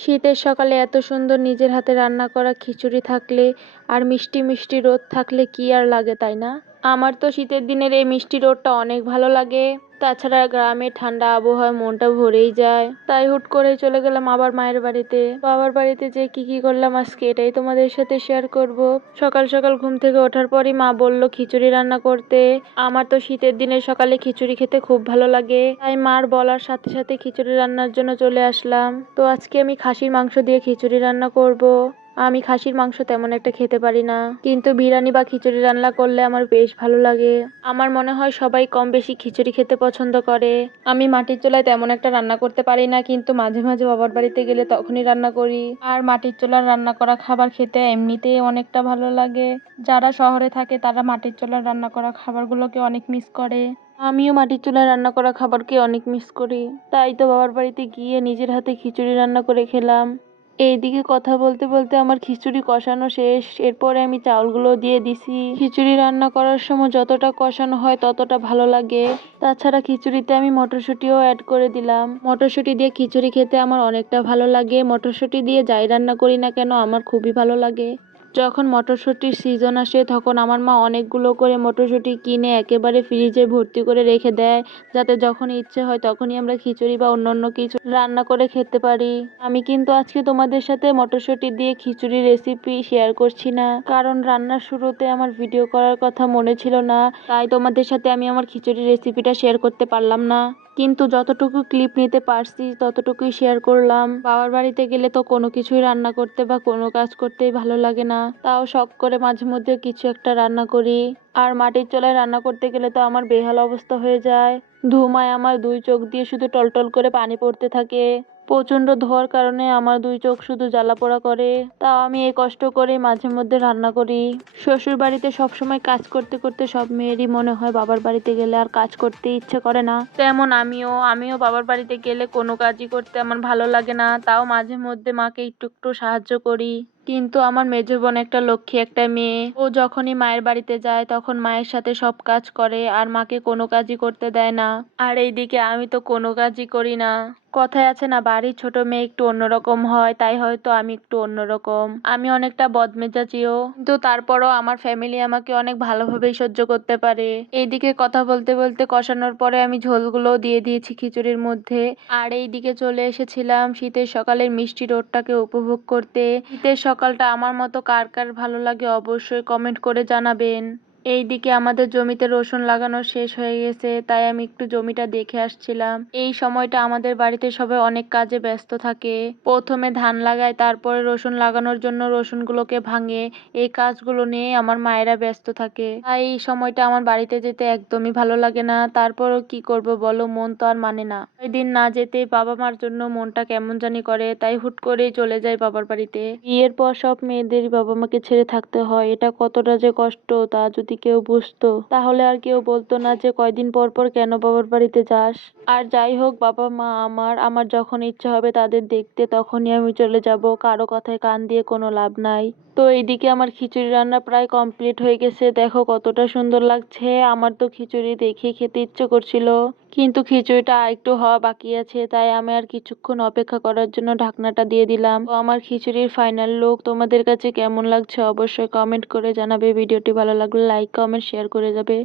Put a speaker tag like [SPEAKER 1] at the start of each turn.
[SPEAKER 1] শীতের সকালে এত সুন্দর নিজের হাতে রান্না করা খিচুড়ি থাকলে আর মিষ্টি মিষ্টি রোদ থাকলে কি আর লাগে, তাই না? আমার তো শীতের দিনের এই মিষ্টি রোদটা অনেক ভালো লাগে। তাছাড়া গ্রামে ঠান্ডা আবহাওয়ায় মনটা ভরেই যায়। তাই হুট করে চলে গেলাম আবার মায়ের বাড়িতে। বাবার বাড়িতে যে কি কি করলাম আজকে এটাই তোমাদের সাথে শেয়ার করব। সকাল সকাল ঘুম থেকে ওঠার পরই মা বলল খিচুড়ি রান্না করতে। আমার তো শীতের দিনে সকালে খিচুড়ি খেতে খুব ভালো লাগে। তাই মার বলার সাথে সাথে খিচুড়ি রান্নার জন্য চলে আসলাম। তো আজকে আমি খাসির মাংস দিয়ে খিচুড়ি রান্না করব। আমি খাসির মাংস তেমন একটা খেতে পারি না। কিন্তু বিরিয়ানি বা খিচুড়ি রান্না করলে আমার বেশ ভালো লাগে। আমার মনে হয় সবাই কম বেশি খিচুড়ি খেতে পছন্দ করে। আমি মাটির চুলায় তেমন একটা রান্না করতে পারি না, কিন্তু মাঝে মাঝে বাবার বাড়িতে গেলে তখনই রান্না করি। আর মাটির চুলার রান্না করা খাবার খেতে এমনিতেই অনেকটা ভালো লাগে। যারা শহরে থাকে, তারা মাটির চুলার রান্না করা খাবারগুলোকে অনেক মিস করে। আমিও মাটির চুলায় রান্না করা খাবারকে অনেক মিস করি। তাই তো বাবার বাড়িতে গিয়ে নিজের হাতে খিচুড়ি রান্না করে খেলাম। এইদিকে কথা বলতে বলতে আমার খিচুড়ি কষানো শেষ। এরপরে আমি চাউলগুলো দিয়ে দিছি। খিচুড়ি রান্না করার সময় যতটা কষানো হয় ততটা ভালো লাগে। তাছাড়া খিচুড়িতে আমি মটরশুঁটিও অ্যাড করে দিলাম। মটরশুঁটি দিয়ে খিচুড়ি খেতে আমার অনেকটা ভালো লাগে। মটরশুঁটি দিয়ে যাই রান্না করি না কেন আমার খুবই ভালো লাগে। যখন মটরশুঁটির সিজন আসে, তখন আমার মা অনেকগুলো করে মটরশুঁটি কিনে একেবারে ফ্রিজে ভর্তি করে রেখে দেয়। যাতে যখন ইচ্ছে হয়, তখনই আমরা খিচুড়ি বা অন্য কিছু রান্না করে খেতে পারি। আমি কিন্তু আজকে তোমাদের সাথে মটরশুঁটি দিয়ে খিচুড়ি রেসিপি শেয়ার করছি না। কারণ রান্নার শুরুতে আমার ভিডিও করার কথা মনে ছিল না। তাই তোমাদের সাথে আমি আমার খিচুড়ি রেসিপিটা শেয়ার করতে পারলাম না। কিন্তু যতটুকু ক্লিপ নিতে পারছি, ততটুকুই শেয়ার করলাম। বাবার বাড়িতে গেলে তো কোনো কিছুই রান্না করতে বা কোনো কাজ করতেই ভালো লাগে না। তাও শখ করে মাঝে মধ্যে কিছু একটা রান্না করি। আর মাটির চলায় রান্না করতে গেলে তো আমার বেহাল অবস্থা হয়ে যায়। ধুমায় আমার দুই চোখ দিয়ে শুধু টলটল করে পানি পড়তে থাকে। প্রচণ্ড ধোয়ার কারণে আমার দুই চোখ শুধু জ্বালা পোড়া করে। তাও আমি এই কষ্ট করে মাঝে মধ্যে রান্না করি। শ্বশুর বাড়িতে সবসময় কাজ করতে করতে সব মেয়েরই মনে হয় বাবার বাড়িতে গেলে আর কাজ করতে ইচ্ছে করে না। তেমন আমিও আমিও বাবার বাড়িতে গেলে কোনো কাজই করতে আমার ভালো লাগে না। তাও মাঝে মধ্যে মাকে একটু একটু সাহায্য করি। কিন্তু আমার মেজো বোন একটা লক্ষ্মী, একটা মেয়ে। ও যখনই মায়ের বাড়িতে যায়, তখন মায়ের সাথে সব কাজ করে আর মাকে কোনো কাজই করতে দেয় না। আর এইদিকে আমি তো কোনো কাজই করি না। কথায় আছে না, বাড়ির ছোট মেয়ে একটু অন্যরকম হয়, তাই হয়তো আমি একটু অন্যরকম। আমি অনেকটা বদমেজাজিও, কিন্তু তারপরও আমার ফ্যামিলি আমাকে অনেক ভালোভাবেই সহ্য করতে পারে। এইদিকে কথা বলতে বলতে কষানোর পরে আমি ঝোলগুলো দিয়ে দিয়েছি খিচুড়ির মধ্যে। আর এইদিকে চলে এসেছিলাম শীতের সকালের মিষ্টি রোদটাকে উপভোগ করতে। শীতের সকালটা আমার মতো কার কার ভালো লাগে অবশ্যই কমেন্ট করে জানাবেন। এইদিকে আমাদের জমিতে রসুন লাগানো শেষ হয়ে গেছে, তাই আমি একটু জমিটা দেখে আসছিলাম। এই সময়টা আমাদের বাড়িতে সবাই অনেক কাজে ব্যস্ত থাকে। প্রথমে ধান লাগায়, তারপরে রসুন লাগানোর জন্য রসুনগুলোকে ভাঙে। এই কাজগুলো নিয়ে আমার মায়েরা ব্যস্ত থাকে। তাই এই সময়টা আমার বাড়িতে যেতে একদমই ভালো লাগে না। তারপরও কি করব বলো, মন তো আর মানে না। ওই দিন না যেতে বাবা মার জন্য মনটা কেমন জানি করে, তাই হুট করেই চলে যায় বাবার বাড়িতে। বিয়ের পর সব মেয়েদেরই বাবা মাকে ছেড়ে থাকতে হয়। এটা কতটা যে কষ্ট, তা যদি কেউ বুঝতো, তাহলে আর কেউ বলতো না যে কয়দিন পর পর কেন বাবার বাড়িতে যাস। আর যাই হোক, বাবা মা আমার আমার যখন ইচ্ছা হবে তাদের দেখতে, তখনই আমি চলে যাব। কারও কথায় কান দিয়ে কোনো লাভ নাই। তো এইদিকে আমার খিচুড়ি রান্না প্রায় কমপ্লিট হয়ে গেছে। দেখো কতটা সুন্দর লাগছে। আমার তো খিচুড়ি দেখে খেতে ইচ্ছে করছিল। কিন্তু খিচুড়িটা একটু হওয়া বাকি আছে, তাই আমি আর কিছুক্ষণ অপেক্ষা করার জন্য ঢাকনাটা দিয়ে দিলাম। তো আমার খিচুড়ির ফাইনাল লুক তোমাদের কাছে কেমন লাগছে অবশ্যই কমেন্ট করে জানাবে। ভিডিওটি ভালো লাগলে লাইক কমেন্ট শেয়ার করে যাবে।